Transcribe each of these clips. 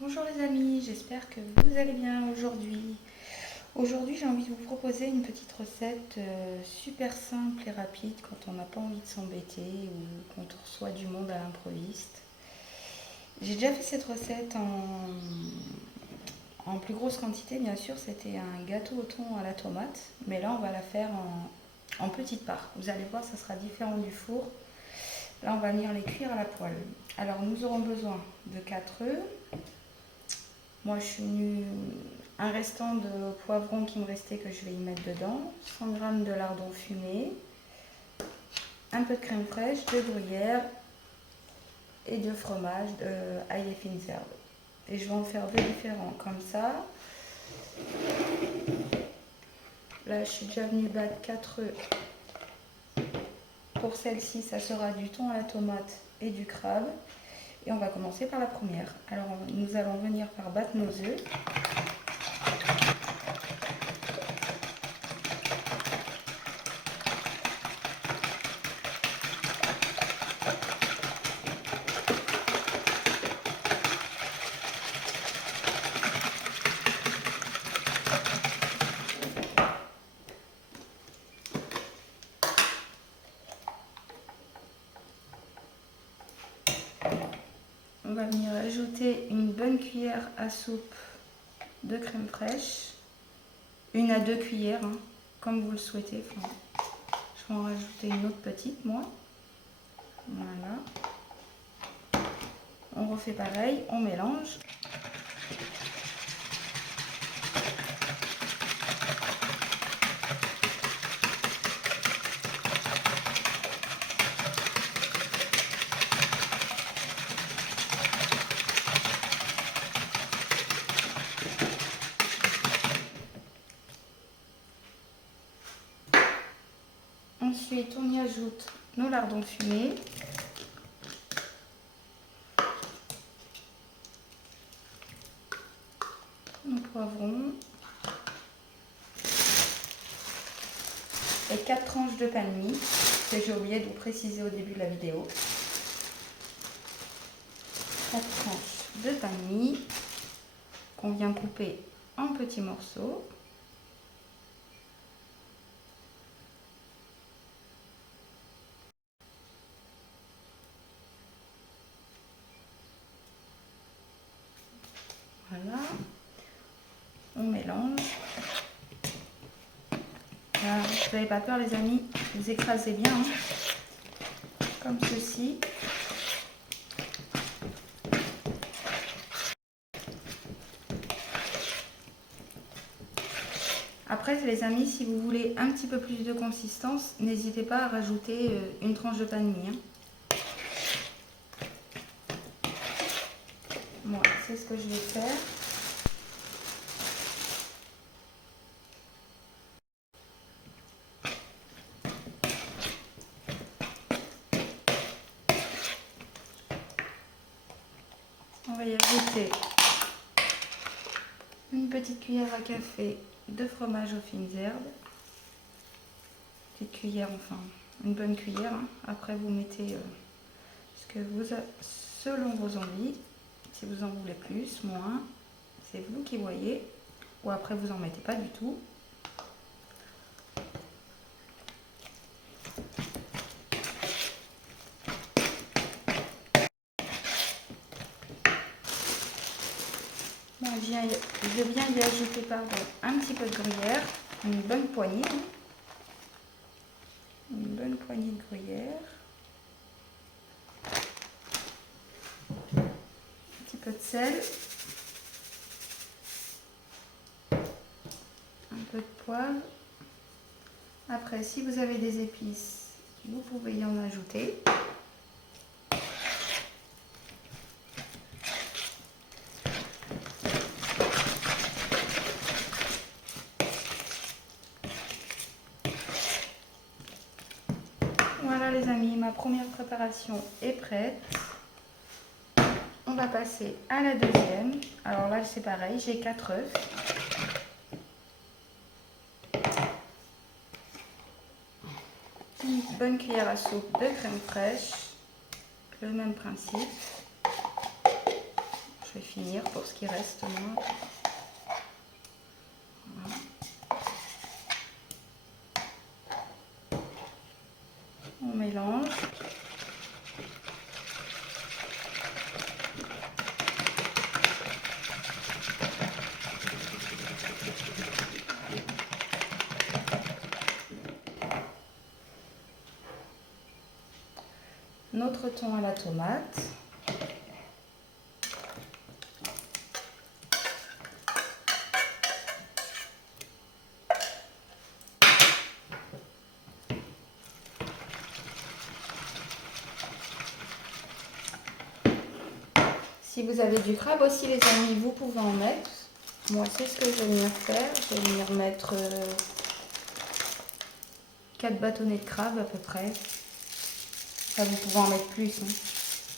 Bonjour les amis, j'espère que vous allez bien aujourd'hui. Aujourd'hui, j'ai envie de vous proposer une petite recette super simple et rapide quand on n'a pas envie de s'embêter ou quand on reçoit du monde à l'improviste. J'ai déjà fait cette recette en plus grosse quantité, bien sûr, c'était un gâteau au thon à la tomate, mais là on va la faire en petites parts. Vous allez voir, ça sera différent du four. Là, on va venir les cuire à la poêle. Alors, nous aurons besoin de 4 œufs. Moi, je suis venue un restant de poivron qui me restait que je vais y mettre dedans, 100 g de lardon fumé, un peu de crème fraîche, de gruyère et de fromage de ail et fines herbes. Et je vais en faire deux différents comme ça. Là, je suis déjà venue battre 4 œufs. Pour celle-ci, ça sera du thon à la tomate et du crabe. Et on va commencer par la première. Alors, nous allons venir par battre nos œufs. On va venir ajouter une bonne cuillère à soupe de crème fraîche, 1 à 2 cuillères, hein, comme vous le souhaitez. Enfin, je vais en rajouter une autre petite, moi. Voilà. On refait pareil, on mélange. Ensuite, on y ajoute nos lardons fumés. Nos poivrons. Et 4 tranches de pain de mie, que j'ai oublié de vous préciser au début de la vidéo. 4 tranches de pain de mie qu'on vient couper en petits morceaux. Voilà. On mélange. Voilà, vous n'avez pas peur les amis, vous écrasez bien, hein, comme ceci. Après les amis, si vous voulez un petit peu plus de consistance, n'hésitez pas à rajouter une tranche de pain de mie. Hein. Moi, c'est ce que je vais faire. On va y ajouter une petite cuillère à café de fromage aux fines herbes. Petite cuillère, enfin une bonne cuillère. Hein. Après vous mettez ce que vous selon vos envies. Si vous en voulez plus, moins, c'est vous qui voyez. Ou après vous en mettez pas du tout. Bon, je viens y ajouter un petit peu de gruyère, une bonne poignée. Hein. Une bonne poignée de gruyère. Un petit peu de sel. Un peu de poivre. Après, si vous avez des épices, vous pouvez y en ajouter. Voilà les amis, ma première préparation est prête. On va passer à la deuxième. Alors là c'est pareil, j'ai 4 œufs. Une bonne cuillère à soupe de crème fraîche. Le même principe. je vais finir pour ce qui reste moi. Voilà. On mélange. Notre thon à la tomate. Si vous avez du crabe aussi les amis, vous pouvez en mettre. Moi c'est ce que je vais venir faire. Je vais venir mettre 4 bâtonnets de crabe à peu près. Ça, vous pouvez en mettre plus. Hein.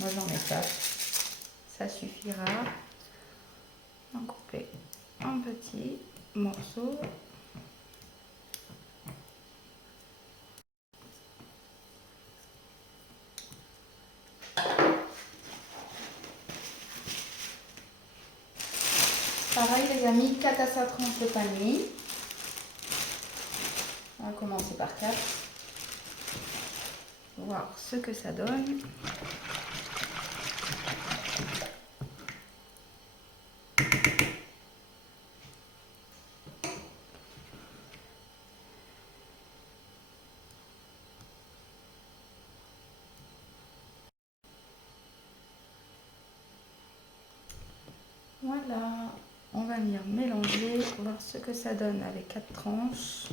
Moi j'en mets 4. Ça suffira. On va couper en petits morceaux. Pareil les amis, 4 à 5 tranches de pain de mie. On va commencer par 4. Voir ce que ça donne. Voilà, on va venir mélanger, voir ce que ça donne avec 4 tranches.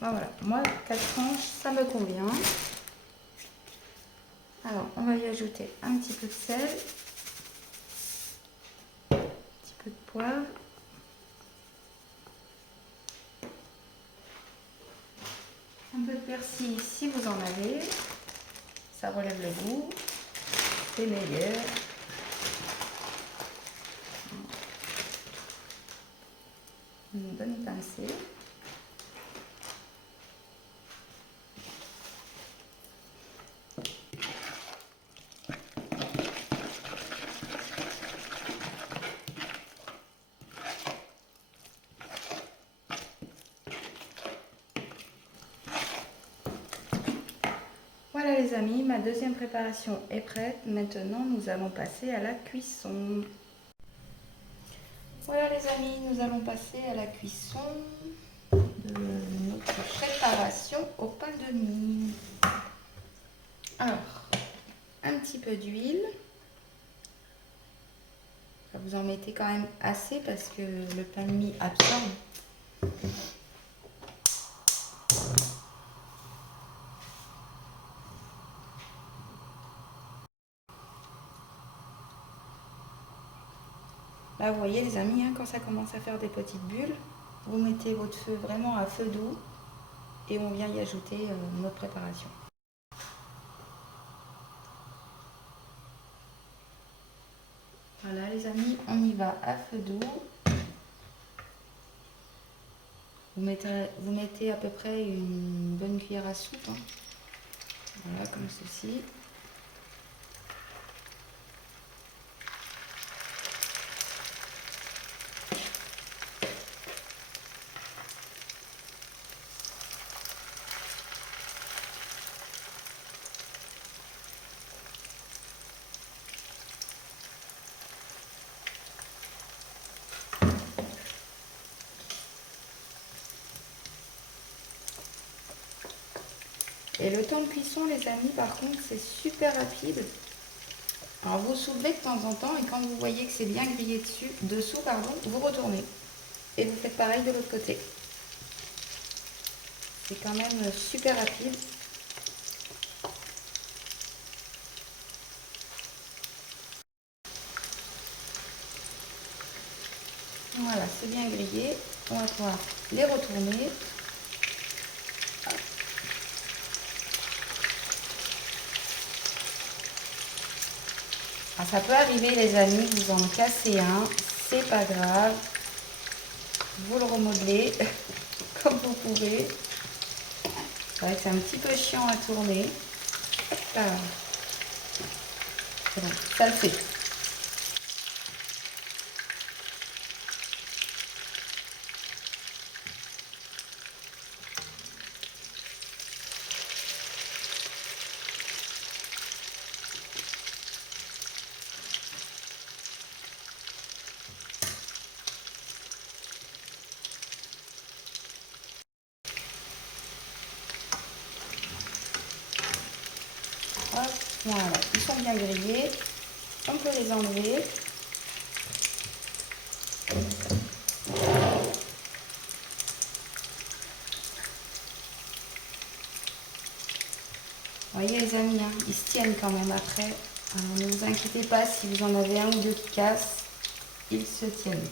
Ben voilà, moi 4 tranches, ça me convient. Alors, on va y ajouter un petit peu de sel, un petit peu de poivre, un peu de persil si vous en avez, ça relève le goût, c'est meilleur. Une bonne pincée. Voilà les amis, ma deuxième préparation est prête. Maintenant, nous allons passer à la cuisson. Voilà les amis, nous allons passer à la cuisson de notre préparation au pain de mie. Alors, un petit peu d'huile. Vous en mettez quand même assez parce que le pain de mie absorbe. Là, vous voyez les amis, hein, quand ça commence à faire des petites bulles, vous mettez votre feu vraiment à feu doux et on vient y ajouter notre préparation. Voilà les amis, on y va à feu doux. Vous mettez à peu près une bonne cuillère à soupe. Hein. Voilà, comme ceci. Et le temps de cuisson, les amis, par contre, c'est super rapide. Alors, vous soulevez de temps en temps et quand vous voyez que c'est bien grillé dessous, vous retournez. Et vous faites pareil de l'autre côté. C'est quand même super rapide. Voilà, c'est bien grillé. on va pouvoir les retourner. Alors, ça peut arriver les amis, vous en cassez un, c'est pas grave. Vous le remodelez comme vous pouvez. C'est vrai que c'est un petit peu chiant à tourner. Voilà. C'est bon, ça le fait. Hop, voilà, ils sont bien grillés. On peut les enlever. Vous voyez les amis, hein, ils se tiennent quand même après. Ne vous inquiétez pas si vous en avez un ou deux qui cassent, ils se tiennent.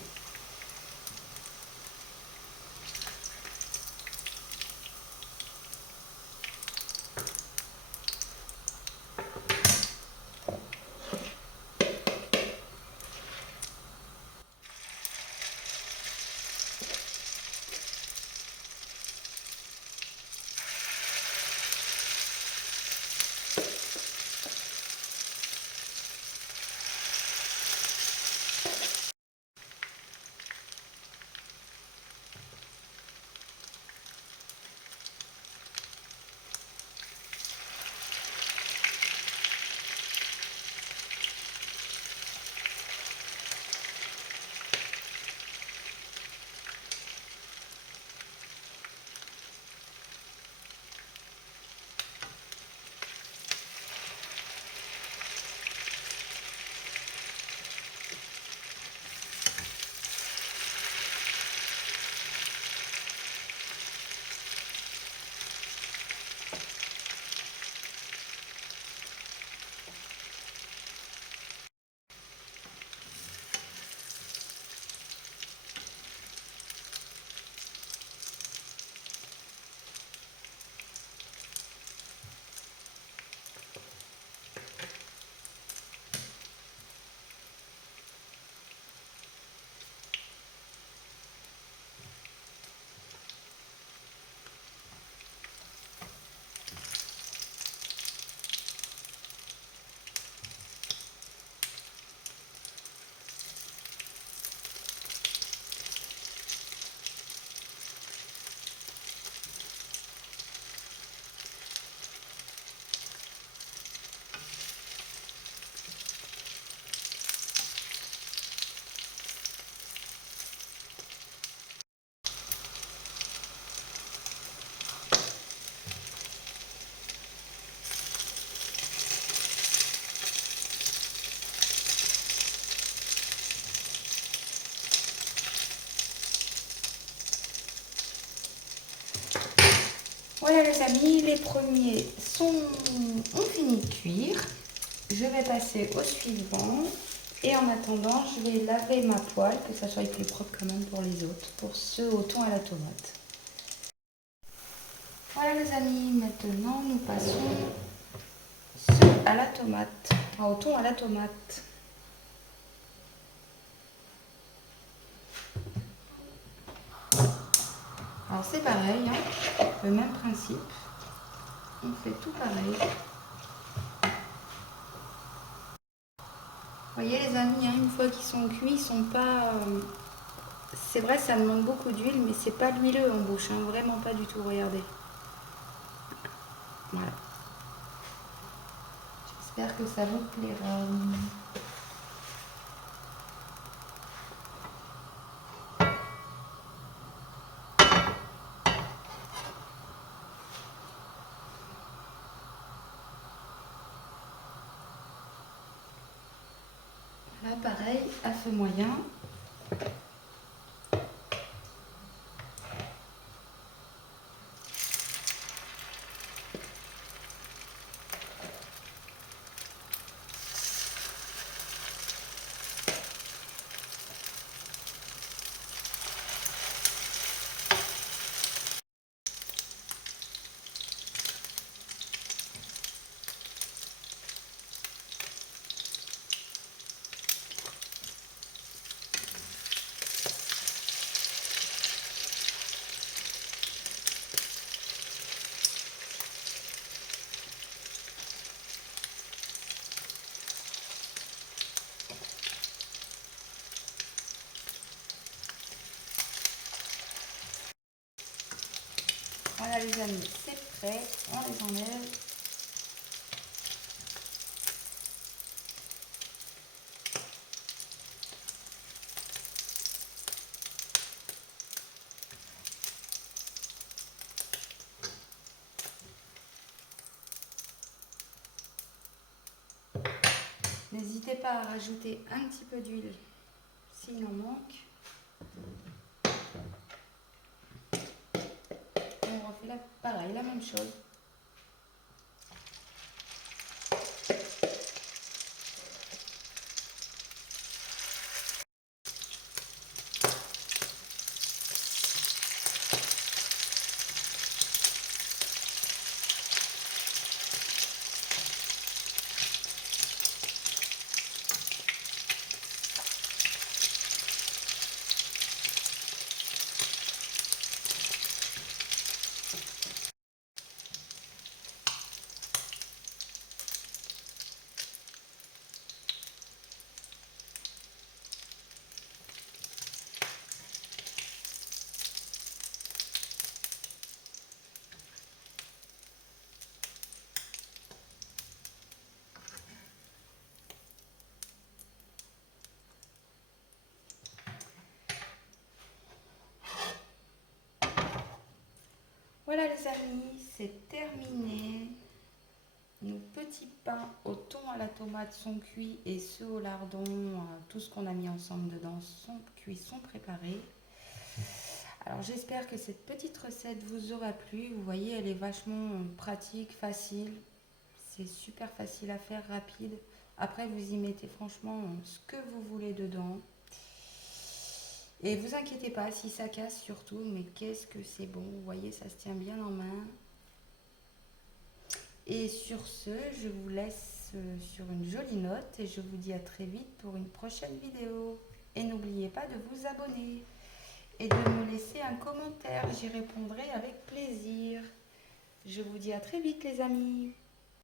Voilà les amis, les premiers ont fini de cuire. Je vais passer au suivant. Et en attendant, je vais laver ma poêle, que ça soit plus propre quand même pour les autres, pour ceux au thon à la tomate. Voilà les amis, maintenant nous passons ceux à la tomate, au thon à la tomate. Alors c'est pareil, hein, le même principe, on fait tout pareil. Vous voyez les amis, hein, une fois qu'ils sont cuits, ils sont pas... c'est vrai, ça demande beaucoup d'huile, mais c'est pas huileux en bouche, hein, vraiment pas du tout, regardez. Voilà. J'espère que ça vous plaira. Là, pareil, à feu moyen. Voilà les amis, c'est prêt, on les enlève. N'hésitez pas à rajouter un petit peu d'huile s'il en manque. On refait là, pareil, la même chose. Voilà les amis, c'est terminé. Nos petits pains au thon à la tomate sont cuits et ceux au lardon, tout ce qu'on a mis ensemble dedans sont cuits, sont préparés. Alors j'espère que cette petite recette vous aura plu. Vous voyez, elle est vachement pratique, facile. C'est super facile à faire, rapide. Après, vous y mettez franchement ce que vous voulez dedans. Et vous inquiétez pas si ça casse surtout, mais qu'est-ce que c'est bon. Vous voyez, ça se tient bien en main. Et sur ce, je vous laisse sur une jolie note et je vous dis à très vite pour une prochaine vidéo. Et n'oubliez pas de vous abonner et de me laisser un commentaire, j'y répondrai avec plaisir. Je vous dis à très vite les amis.